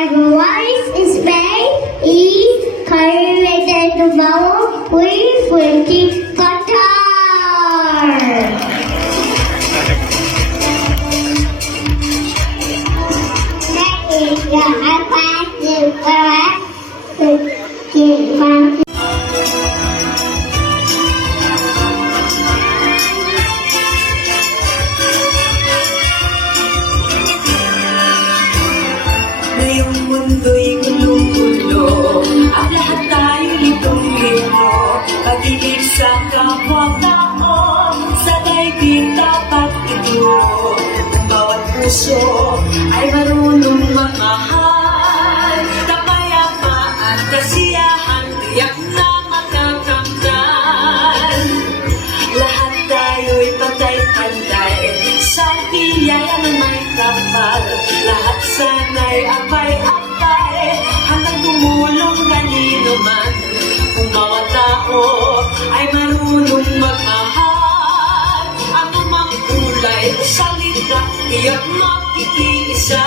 everyone is made is cultivated tomorrow we will keep Qatar. That is the apple to give Ngayong mundo'y gulong-gulo at lahat tayo litong-lito. Pag-ibig sa kapwa-tao, sa daigdig dapat ituro. Ang bawat puso ay marunong magmahal. Kapayapaan, kasiyahan, tiyak na matakamtan. Lahat tayo'y patay-pantay sa biyaya ng may kapal. Lahat sana'y apay-apay hanggang tumulong kanino man. Kung bawat tao ay marunong magmahal, ang umang kulay, salita, tiyak makikiisa.